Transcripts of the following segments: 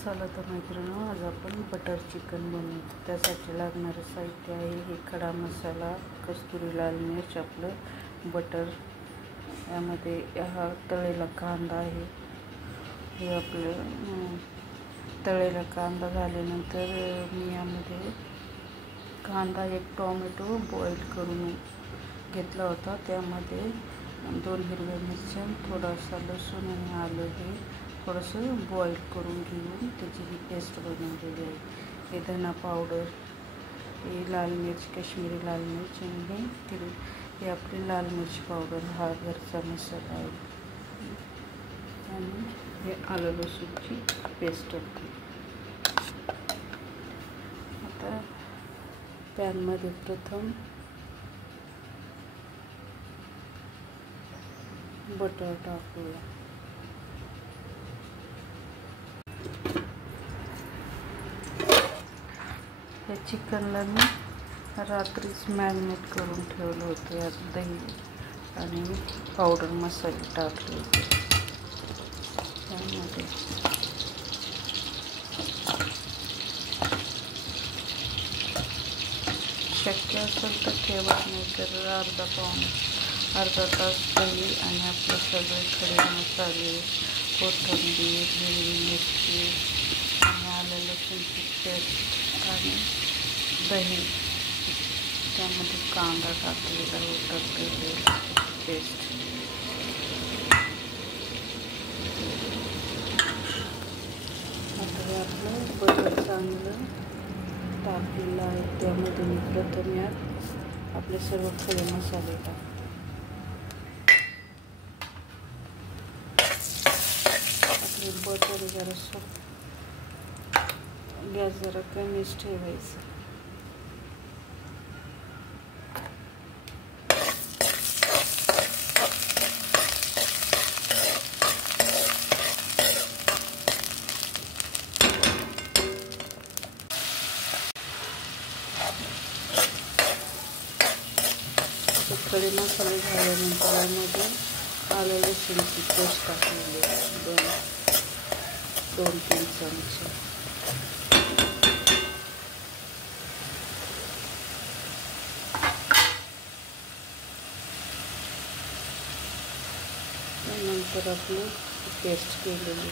चला तर मित्रांनो, आज आपण बटर चिकन बनवू. त्यासाठी लागणारं साहित्य आहे हे खडा मसाला, कस्तुरी लाल मिर्च, आपलं बटर, यामध्ये हा तळलेला कांदा आहे. हे आपलं तळलेला कांदा झाल्यानंतर मी यामध्ये कांदा, एक टोमॅटो बॉईल करून घेतला होता. त्यामध्ये 2 हिरव्या मिरच्या, थोडासा लसूण आणि आलं हे थोडंसं बॉईल करून घेऊन त्याची ही पेस्ट बनवलेली आहे. हे धना पावडर, हे लाल मिर्च, काश्मीरी लाल मिर्च, आणि हे आपली लाल मिर्च पावडर, हा घरचा मसाला आहे. आणि हे आलं लसूणची पेस्ट होती. आता पॅनमध्ये प्रथम बटर टाकूया. या चिकनला मी रात्रीच मॅरिनेट करून ठेवलं होतं. यात दही आणि पावडर मसाले टाकले होते. त्यामध्ये शक्य असेल तर ठेवा, नाही तर अर्धा तास दही आणि आपले सगळे खडे मसाले, कोथिंबीर, हिरवी मिरची आणि आलं लसूणची पेस्ट आणि दही, त्यामध्ये कांदा टाकलेला होता, पेस्ट. आता हे आपलं बटर चांगलं टाकलेलं आहे. त्यामध्ये मी प्रथम यात आपले सर्व खडे मसाले टाकले. आपले बटर जरा गॅस जरा कमीच ठेवायचा. खडे मसाले झाल्यानंतर यामध्ये आलं लसूणची पेस्ट टाकलेली आहे, 2-3 चमचे. त्यानंतर आपली पेस्ट केलेली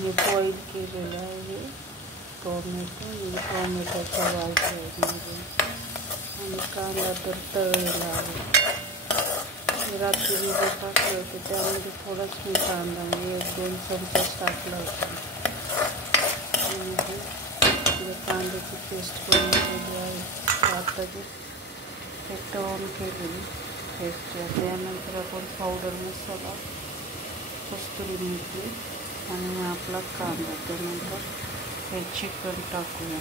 हे बॉईल केलेलं आहे. टोमॅटोचा वास आहे आणि कांदा तर तळलेला आहे. रात्री मी जे टाकलं होतं त्यामध्ये थोडाच मी कांदा, म्हणजे 1-2 चमचेच टाकला होता. त्यामध्ये कांद्याची पेस्ट बनवलेली आहे. आता जे ऑन केलेली पेस्ट. त्यानंतर आपण पावडर मसाला, कस्तुरी मेथी आणि आपला कांदा, त्यानंतर हे चिकन टाकूया.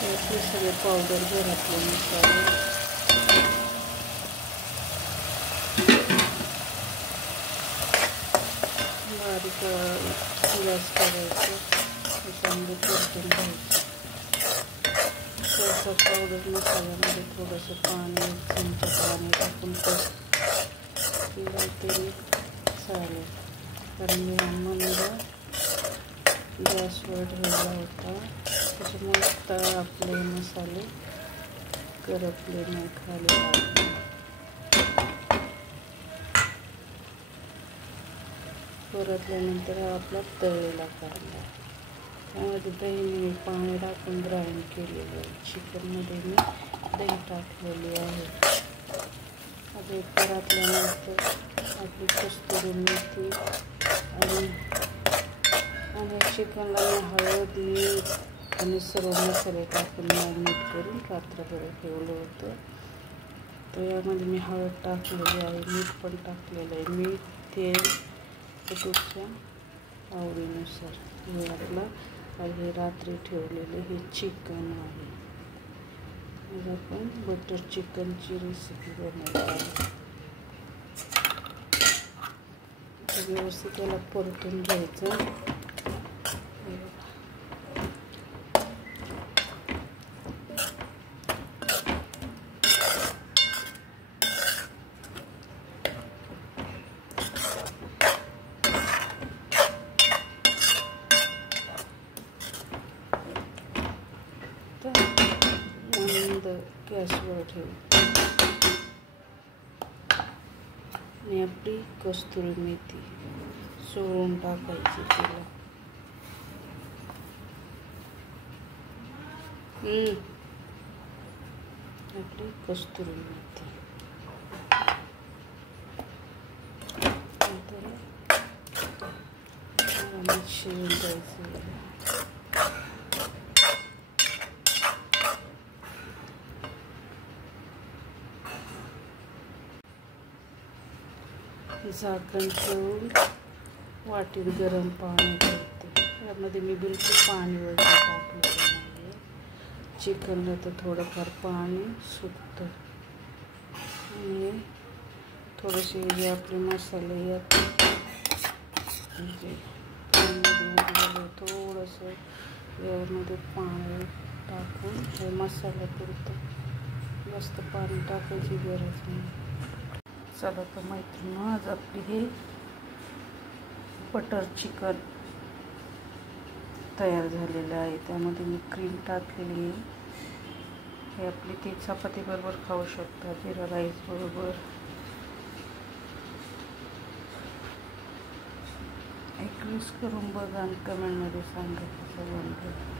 हे सगळे पावडर घरातले मसाले बारीक गॅस करायचं, त्याच्यामध्ये परतून घ्यायचं. थोडंसं पावडर मसाल्यामध्ये थोडंसं पाणी, 1 चमचा पाणी टाकून केलं तरी चालेल, कारण मी मंद गॅसवर ठेवला होता. त्याच्यामुळे आपले मसाले करपले नाही, खाली लागले. परतल्यानंतर हा आपला तळलेला कांदा, त्यामध्ये दही मी पाणी टाकून ग्राइंड केलेलं आहे. चिकनमध्ये मी दही टाकलेली आहे. आता परतल्यानंतर आपली कस्तुरी मेथी आणि चिकनला मी हळद, मीठ आणि सर्व मसाले टाकून मॅरिनेट करून रात्रभर ठेवलं होतं. तर यामध्ये मी हळद टाकलेली आहे, मीठ पण टाकलेलं आहे. मीठ, तेल तुमच्या आवडीनुसार. हे आपलं हे रात्री ठेवलेले हे चिकन आहे. आज आपण बटर चिकनची रेसिपी बनवणार आहे. आता व्यवस्थित याला परतून घ्यायचं. मंद गॅसवर ठेवू आणि आपली कस्तुरी मेथी सोडून टाकायची तिला. आपली कस्तुरी मेथी शिजून द्यायचं. झाकण ठेवून वाटीत गरम पाणी करते. यामध्ये मी बिलकुल पाणी वगैरे टाकलेलं नाही आहे. चिकनला तर थोडंफार पाणी सुटतं आणि थोडेसे जे आपले मसाले यात म्हणजे थोडंसं यामध्ये पाणी टाकून हे मसाल्यापुरतं जास्त पाणी टाकायची गरज नाही. चला तर मैत्रिणी, आज आपली हे बटर चिकन तयार झालेलं आहे. त्यामध्ये मी क्रीम टाकलेली आहे. हे आपली ती चपाती बरोबर खाऊ शकता, जिरा राईस बरोबर. एक टेस्ट करून बघा आणि कमेंटमध्ये सांगा कसं बनतं.